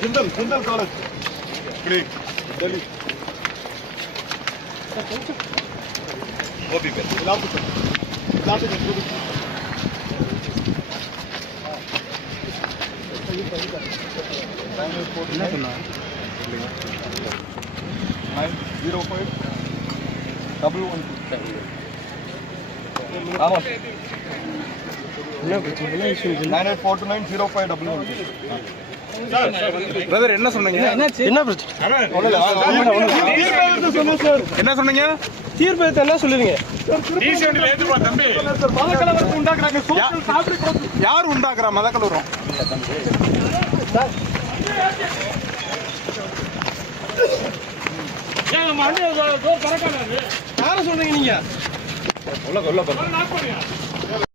Jindal Jindal college ఇక్కడ Delhi OP పేరు ఇలా కూర్చో. ఇలా nine zero five double one nine eight four two nine zero five double one brother என்ன சொன்னீங்க? என்ன பிரச்சனை? என்ன சொன்னீங்க? தீர்ப்பு எடுத்து என்ன சொல்லுவீங்க யார் உண்டாக்குறா மத கலவரம் யாரை சொல்றீங்க நீங்க?